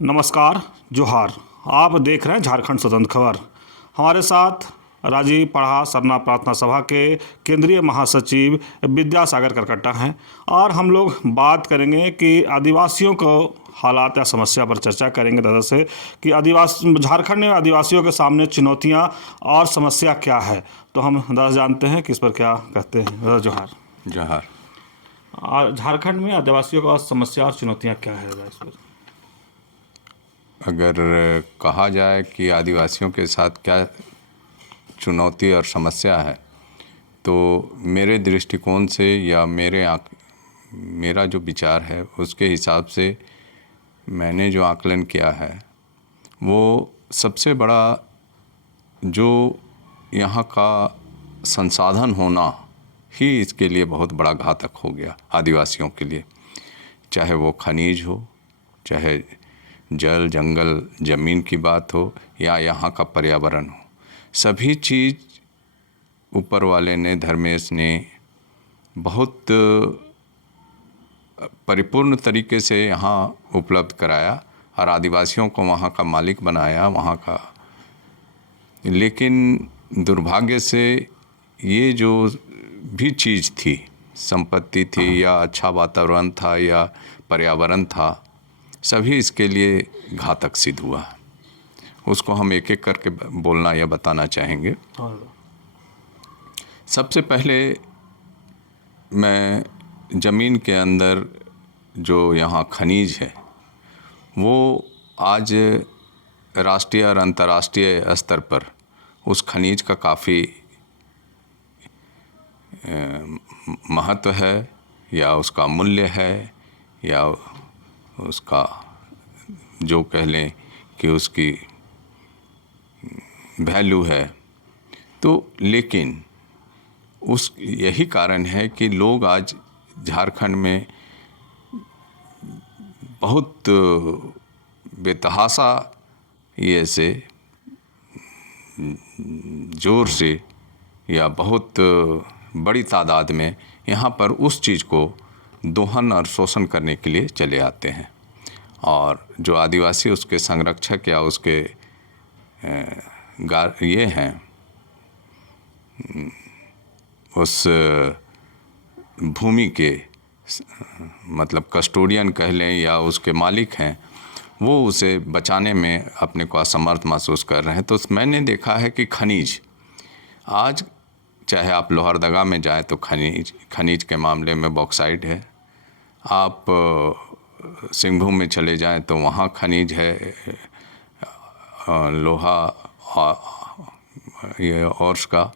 नमस्कार, जोहार। आप देख रहे हैं झारखंड स्वतंत्र खबर। हमारे साथ राजीव पढ़ा सरना प्रार्थना सभा के केंद्रीय महासचिव विद्यासागर करकट्टा हैं और हम लोग बात करेंगे कि आदिवासियों को हालात या समस्या पर चर्चा करेंगे दादा से कि आदिवासी झारखंड में आदिवासियों के सामने चुनौतियां और समस्या क्या है। तो हम दादा जानते हैं कि इस पर क्या कहते हैं। दादा जोहार। जोहार। झारखंड में आदिवासियों का समस्या और चुनौतियां क्या है दादा, इस पर? अगर कहा जाए कि आदिवासियों के साथ क्या चुनौती और समस्या है, तो मेरे दृष्टिकोण से या मेरा जो विचार है उसके हिसाब से मैंने जो आकलन किया है, वो सबसे बड़ा जो यहाँ का संसाधन होना ही इसके लिए बहुत बड़ा घातक हो गया आदिवासियों के लिए। चाहे वो खनिज हो, चाहे जल जंगल ज़मीन की बात हो, या यहाँ का पर्यावरण हो, सभी चीज़ ऊपर वाले ने, धर्मेश ने बहुत परिपूर्ण तरीके से यहाँ उपलब्ध कराया और आदिवासियों को वहाँ का मालिक बनाया वहाँ का। लेकिन दुर्भाग्य से ये जो भी चीज़ थी, संपत्ति थी या अच्छा वातावरण था या पर्यावरण था, सभी इसके लिए घातक सिद्ध हुआ। उसको हम एक एक करके बोलना या बताना चाहेंगे। सबसे पहले मैं ज़मीन के अंदर जो यहाँ खनिज है, वो आज राष्ट्रीय और अंतर्राष्ट्रीय स्तर पर उस खनिज का काफ़ी महत्व है, या उसका मूल्य है, या उसका जो कह लें कि उसकी वैल्यू है। तो लेकिन यही कारण है कि लोग आज झारखंड में बहुत बेतहाशा ये से ज़ोर से या बहुत बड़ी तादाद में यहाँ पर उस चीज़ को दोहन और शोषण करने के लिए चले आते हैं। और जो आदिवासी उसके संरक्षक या उसके ये हैं, उस भूमि के मतलब कस्टोडियन कह लें या उसके मालिक हैं, वो उसे बचाने में अपने को असमर्थ महसूस कर रहे हैं। तो मैंने देखा है कि खनिज आज, चाहे आप लोहरदगा में जाएं तो खनिज के मामले में बॉक्साइट है, आप सिंहभूम में चले जाएं तो वहाँ खनिज है, लोहा ये और का।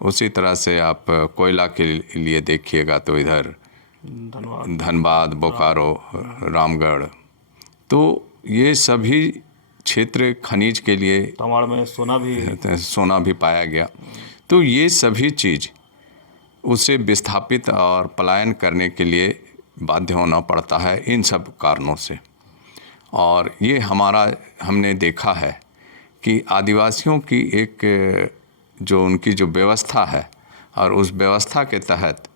उसी तरह से आप कोयला के लिए देखिएगा तो इधर धनबाद, बोकारो, रामगढ़, तो ये सभी क्षेत्र खनिज के लिए, तमाड़ में सोना भी पाया गया। तो ये सभी चीज़ उसे विस्थापित और पलायन करने के लिए बाध्य होना पड़ता है इन सब कारणों से। और ये हमने देखा है कि आदिवासियों की एक जो उनकी जो व्यवस्था है, और उस व्यवस्था के तहत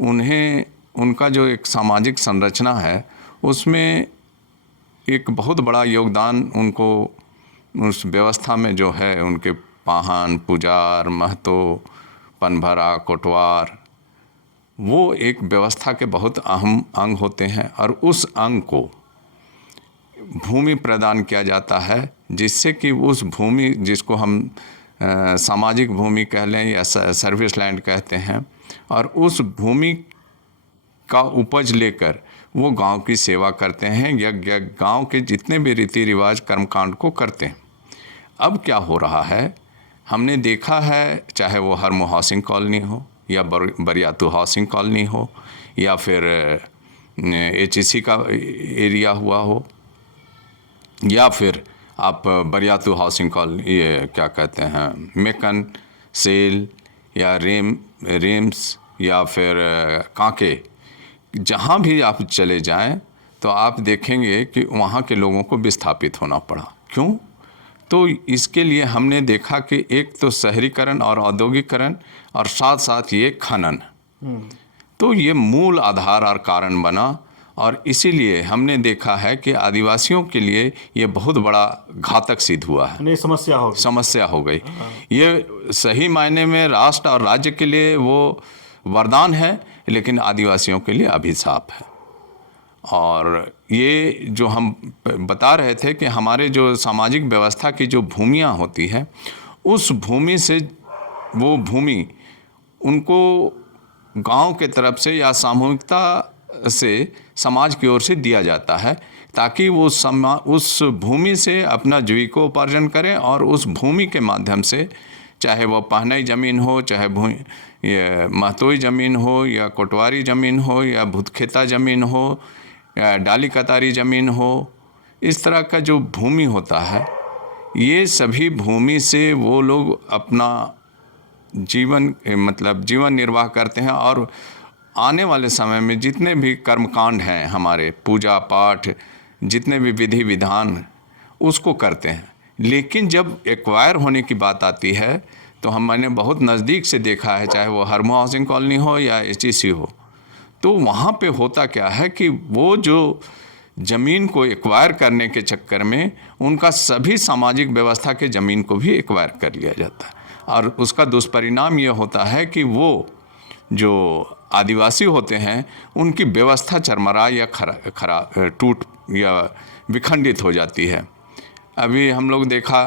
उनका जो एक सामाजिक संरचना है, उसमें एक बहुत बड़ा योगदान उनको उस व्यवस्था में जो है, उनके पाहन, पुजार, महतो, पनभरा, कोटवार, वो एक व्यवस्था के बहुत अहम अंग होते हैं। और उस अंग को भूमि प्रदान किया जाता है, जिससे कि उस भूमि, जिसको हम सामाजिक भूमि कह लें या सर्विस लैंड कहते हैं, और उस भूमि का उपज लेकर वो गांव की सेवा करते हैं या गांव के जितने भी रीति रिवाज कर्मकांड को करते हैं। अब क्या हो रहा है, हमने देखा है, चाहे वो हरमो हाउसिंग कॉलोनी हो या बरियातू हाउसिंग कॉलोनी हो या फिर HEC का एरिया हुआ हो, या फिर आप बरियातू हाउसिंग कॉलोनी, ये क्या कहते हैं, मेकन, सेल या रेम्स या फिर कांके, जहाँ भी आप चले जाएं तो आप देखेंगे कि वहाँ के लोगों को विस्थापित होना पड़ा। क्यों? तो इसके लिए हमने देखा कि एक तो शहरीकरण और औद्योगिकरण, और साथ साथ ये खनन, तो ये मूल आधार और कारण बना। और इसीलिए हमने देखा है कि आदिवासियों के लिए ये बहुत बड़ा घातक सिद्ध हुआ है, नहीं समस्या हो गई। ये सही मायने में राष्ट्र और राज्य के लिए वो वरदान है, लेकिन आदिवासियों के लिए अभिशाप है। और ये जो हम बता रहे थे कि हमारे जो सामाजिक व्यवस्था की जो भूमियाँ होती है, उस भूमि से वो भूमि उनको गांव के तरफ से या सामूहिकता से समाज की ओर से दिया जाता है, ताकि वो उस भूमि से अपना जीविकोपार्जन करें और उस भूमि के माध्यम से, चाहे वो पहनई ज़मीन हो, चाहे ये महतोई ज़मीन हो, या कोटवारी ज़मीन हो, या भूतखेता ज़मीन हो, या डाली कतारी ज़मीन हो, इस तरह का जो भूमि होता है, ये सभी भूमि से वो लोग अपना जीवन निर्वाह करते हैं। और आने वाले समय में जितने भी कर्मकांड हैं हमारे, पूजा पाठ, जितने भी विधि विधान, उसको करते हैं। लेकिन जब एक्वायर होने की बात आती है तो मैंने बहुत नज़दीक से देखा है, चाहे वो हरमो हाउसिंग कॉलोनी हो या HEC हो, तो वहाँ पे होता क्या है कि वो जो ज़मीन को एक्वायर करने के चक्कर में उनका सभी सामाजिक व्यवस्था के ज़मीन को भी एक्वायर कर लिया जाता है। और उसका दुष्परिणाम ये होता है कि वो जो आदिवासी होते हैं उनकी व्यवस्था चरमरा या टूट या विखंडित हो जाती है। अभी हम लोग देखा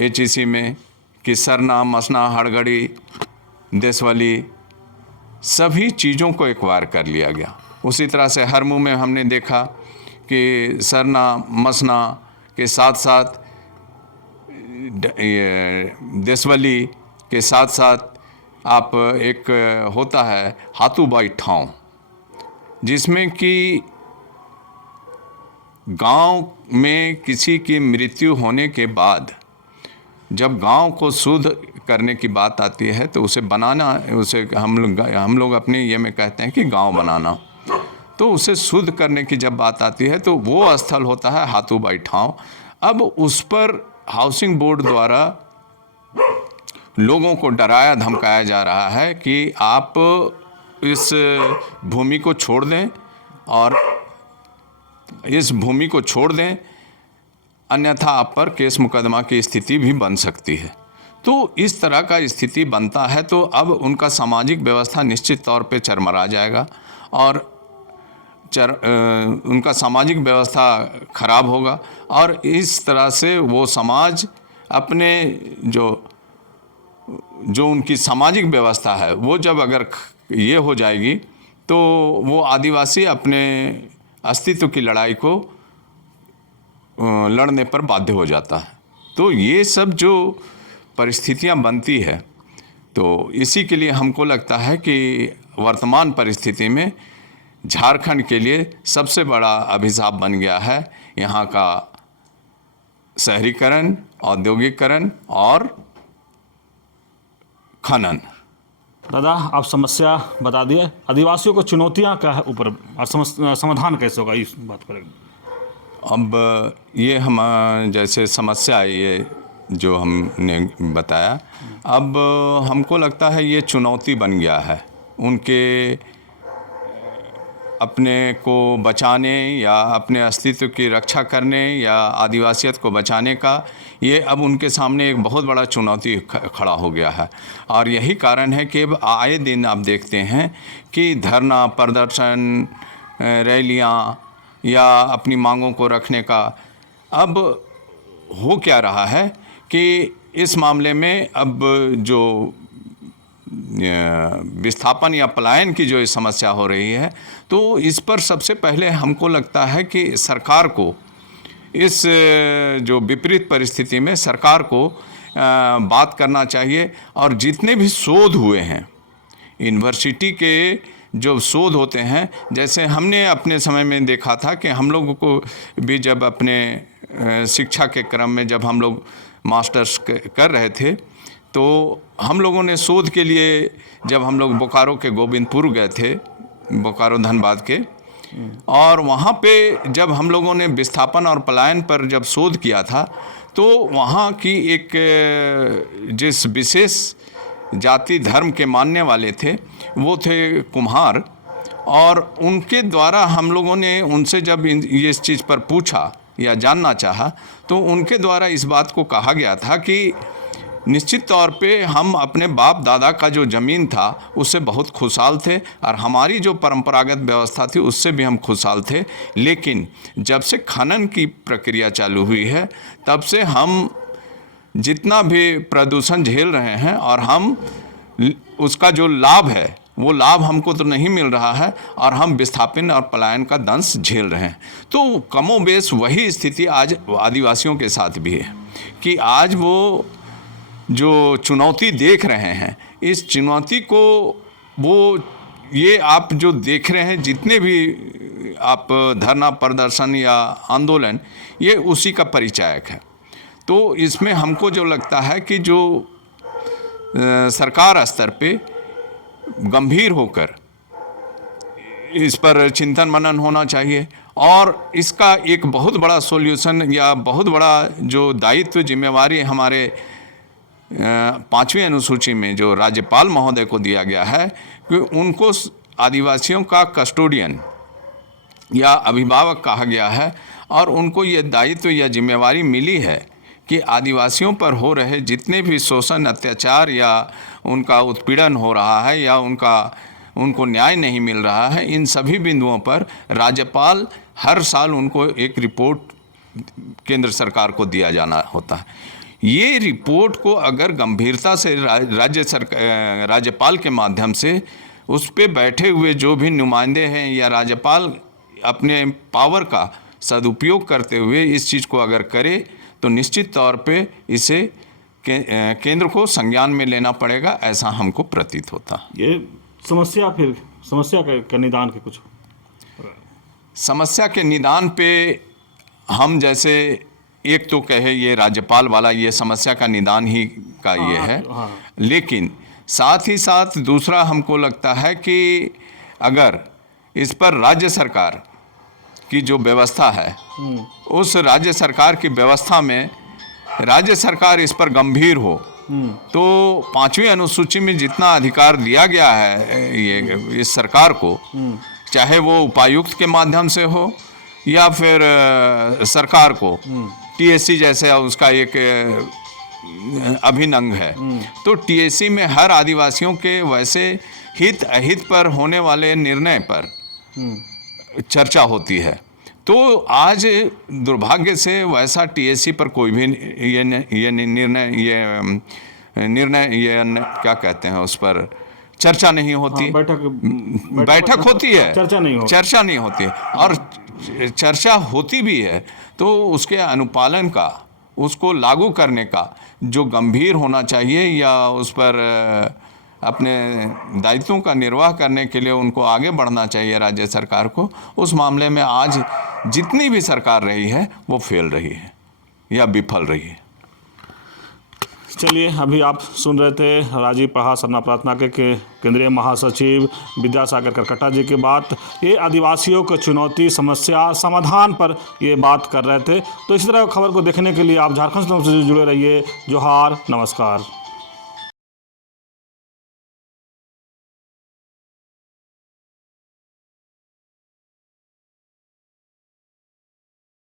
HEC में कि सरना, मसना, हड़गड़ी, देशवाली, सभी चीज़ों को एक्वायर कर लिया गया। उसी तरह से हरमू में हमने देखा कि सरना, मसना के साथ साथ देशवाली के साथ साथ आप एक होता है हाथूबाई ठाव, जिसमें कि गांव में किसी की मृत्यु होने के बाद जब गांव को शुद्ध करने की बात आती है तो उसे बनाना, उसे हम लोग अपने ये में कहते हैं कि गांव बनाना, तो उसे शुद्ध करने की जब बात आती है तो वो स्थल होता है हाथूबाई ठाव। अब उस पर हाउसिंग बोर्ड द्वारा लोगों को डराया धमकाया जा रहा है कि आप इस भूमि को छोड़ दें, और इस भूमि को छोड़ दें, अन्यथा आप पर केस मुकदमा की स्थिति भी बन सकती है। तो इस तरह का स्थिति बनता है तो अब उनका सामाजिक व्यवस्था निश्चित तौर पे चरमरा जाएगा और उनका सामाजिक व्यवस्था खराब होगा, और इस तरह से वो समाज अपने जो उनकी सामाजिक व्यवस्था है वो जब अगर ये हो जाएगी तो वो आदिवासी अपने अस्तित्व की लड़ाई को लड़ने पर बाध्य हो जाता है। तो ये सब जो परिस्थितियां बनती है, तो इसी के लिए हमको लगता है कि वर्तमान परिस्थिति में झारखंड के लिए सबसे बड़ा अभिशाप बन गया है यहाँ का शहरीकरण, औद्योगिकरण और खनन। दादा, आप समस्या बता दिए, आदिवासियों को चुनौतियां क्या है ऊपर, और समाधान कैसे होगा, इस बात पर। अब ये हम जैसे समस्या ये जो हमने बताया, अब हमको लगता है ये चुनौती बन गया है उनके अपने को बचाने या अपने अस्तित्व की रक्षा करने या आदिवासियत को बचाने का, ये अब उनके सामने एक बहुत बड़ा चुनौती खड़ा हो गया है। और यही कारण है कि अब आए दिन आप देखते हैं कि धरना प्रदर्शन, रैलियाँ या अपनी मांगों को रखने का, अब हो क्या रहा है कि इस मामले में अब जो विस्थापन या पलायन की जो समस्या हो रही है, तो इस पर सबसे पहले हमको लगता है कि सरकार को इस जो विपरीत परिस्थिति में सरकार को बात करना चाहिए। और जितने भी शोध हुए हैं, यूनिवर्सिटी के जो शोध होते हैं, जैसे हमने अपने समय में देखा था कि हम लोगों को भी जब अपने शिक्षा के क्रम में जब हम लोग मास्टर्स कर रहे थे, तो हम लोगों ने शोध के लिए जब हम लोग बोकारो के गोविंदपुर गए थे, बोकारो धनबाद के, और वहाँ पे जब हम लोगों ने विस्थापन और पलायन पर जब शोध किया था, तो वहाँ की एक जिस विशेष जाति धर्म के मानने वाले थे वो थे कुम्हार, और उनके द्वारा हम लोगों ने उनसे जब ये इस चीज़ पर पूछा या जानना चाहा तो उनके द्वारा इस बात को कहा गया था कि निश्चित तौर पे हम अपने बाप दादा का जो ज़मीन था उससे बहुत खुशहाल थे और हमारी जो परंपरागत व्यवस्था थी उससे भी हम खुशहाल थे, लेकिन जब से खनन की प्रक्रिया चालू हुई है तब से हम जितना भी प्रदूषण झेल रहे हैं और हम उसका जो लाभ है वो लाभ हमको तो नहीं मिल रहा है और हम विस्थापन और पलायन का दंश झेल रहे हैं। तो कमोबेश वही स्थिति आज आदिवासियों के साथ भी है कि आज वो जो चुनौती देख रहे हैं, इस चुनौती को वो ये आप जो देख रहे हैं जितने भी आप धरना प्रदर्शन या आंदोलन, ये उसी का परिचायक है। तो इसमें हमको जो लगता है कि जो सरकार स्तर पे गंभीर होकर इस पर चिंतन मनन होना चाहिए और इसका एक बहुत बड़ा सॉल्यूशन या बहुत बड़ा जो दायित्व जिम्मेवारी हमारे 5वीं अनुसूची में जो राज्यपाल महोदय को दिया गया है कि उनको आदिवासियों का कस्टोडियन या अभिभावक कहा गया है और उनको ये दायित्व या जिम्मेवारी मिली है कि आदिवासियों पर हो रहे जितने भी शोषण अत्याचार या उनका उत्पीड़न हो रहा है या उनको न्याय नहीं मिल रहा है, इन सभी बिंदुओं पर राज्यपाल हर साल उनको एक रिपोर्ट केंद्र सरकार को दिया जाना होता है। ये रिपोर्ट को अगर गंभीरता से राज्यपाल के माध्यम से उस पे बैठे हुए जो भी नुमाइंदे हैं या राज्यपाल अपने पावर का सदुपयोग करते हुए इस चीज़ को अगर करे तो निश्चित तौर पे इसे केंद्र को संज्ञान में लेना पड़ेगा, ऐसा हमको प्रतीत होता। ये समस्या के निदान के कुछ समस्या के निदान पे हम जैसे एक तो कहे ये राज्यपाल वाला ये समस्या का निदान ही का ये है, लेकिन साथ ही साथ दूसरा हमको लगता है कि अगर इस पर राज्य सरकार की जो व्यवस्था है उस राज्य सरकार की व्यवस्था में राज्य सरकार इस पर गंभीर हो तो 5वीं अनुसूची में जितना अधिकार दिया गया है ये इस सरकार को, चाहे वो उपायुक्त के माध्यम से हो या फिर सरकार को टीएससी जैसे उसका एक अभिन्न अंग है, तो टीएससी में हर आदिवासियों के वैसे हित अहित पर होने वाले निर्णय पर चर्चा होती है। तो आज दुर्भाग्य से वैसा टीएससी पर कोई भी क्या कहते हैं उस पर चर्चा नहीं होती। बैठक होती है, चर्चा नहीं होती है और चर्चा होती भी है तो उसके अनुपालन का, उसको लागू करने का जो गंभीर होना चाहिए या उस पर अपने दायित्वों का निर्वाह करने के लिए उनको आगे बढ़ना चाहिए राज्य सरकार को, उस मामले में आज जितनी भी सरकार रही है वो फेल रही है या विफल रही है। चलिए, अभी आप सुन रहे थे राजीव पढ़ा सरना प्रार्थना के केंद्रीय महासचिव विद्यासागर करकट्टा जी की बात। ये आदिवासियों को चुनौती, समस्या, समाधान पर ये बात कर रहे थे। तो इसी तरह खबर को देखने के लिए आप झारखंड से जुड़े रहिए। जोहार, नमस्कार।